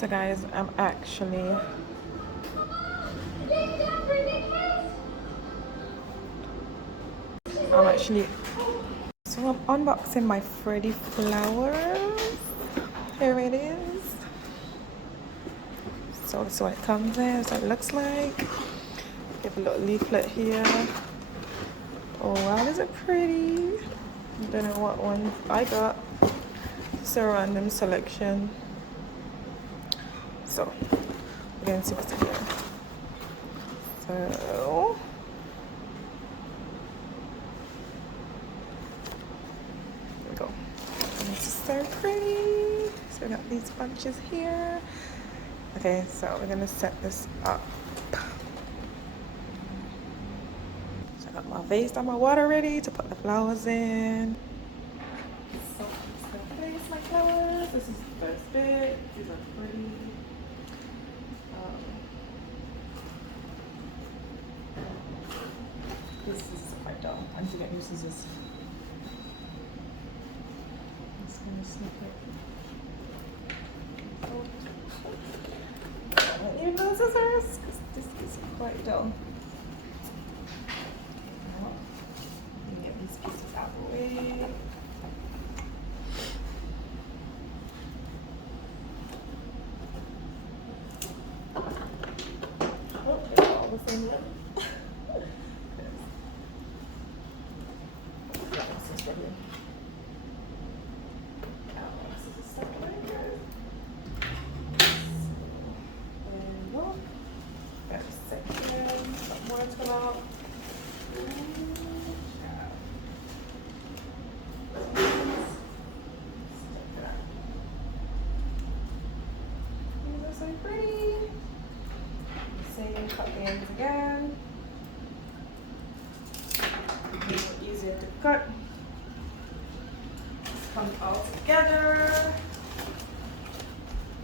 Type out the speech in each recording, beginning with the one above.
So guys, I'm actually so I'm unboxing my Freddie flowers. Here it is. So this is what it comes in, so it looks like. Give a little leaflet here. Oh wow, is it pretty? Don't know what one I got. It's a random selection. So we're going to see what's in here. So here we go. This is so pretty. So we got these bunches here. Okay, so we're gonna set this up. So I got my vase and my water ready to put the flowers in. So I'm just gonna place my flowers. This is the first bit. These are pretty. This is quite dull. I need to get new scissors. I'm just gonna snip it. I don't need those scissors because this is quite dull. Let me get these pieces out of the way. Oh, they're all the same one. So pretty. Same cut the ends again. Make it easier to cut. Just come all together.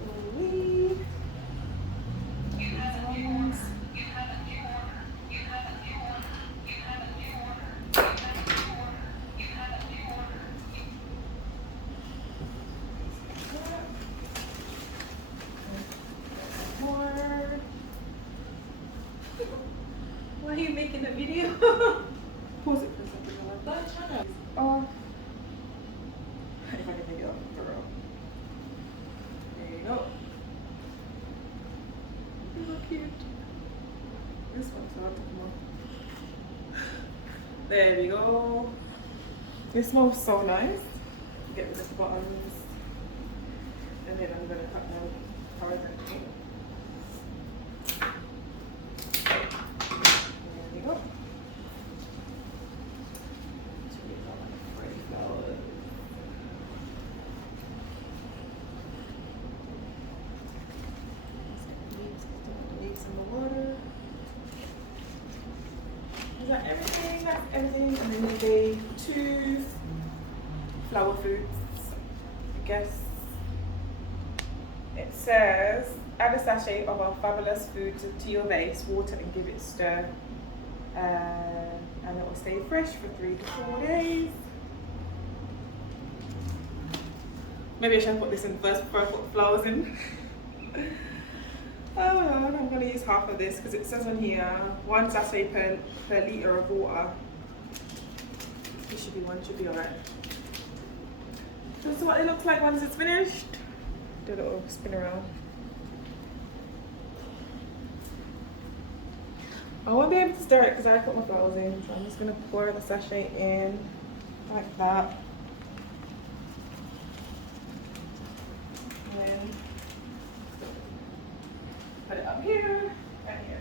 Ooh-wee. Why are you making a video? Pause it for something like that. Oh, if I can make it up for real. There you go. Look cute. This one's hard to come off. There we go. It smells so nice. Get rid of the bottoms. And then I'm gonna cut them horizontally. Is that everything? That's everything. And then you need 2 flower foods. I guess it says add a sachet of our fabulous foods to your vase, water and give it a stir. And it will stay fresh for 3 to 4 days. Maybe I should put this in first before I put the flowers in. Oh, I'm going to use half of this because it says on here 1 sachet per litre of water. This should be alright. This is what it looks like once it's finished. Do a little spin around. I won't be able to stir it because I put my flowers in, so I'm just going to pour the sachet in like that. And then put it up here and here.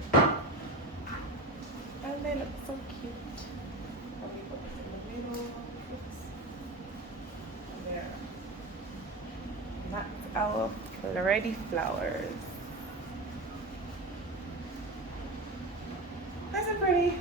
And they look so cute. Probably put this in the middle. And there. And that's our Freddie flowers. Nice and pretty.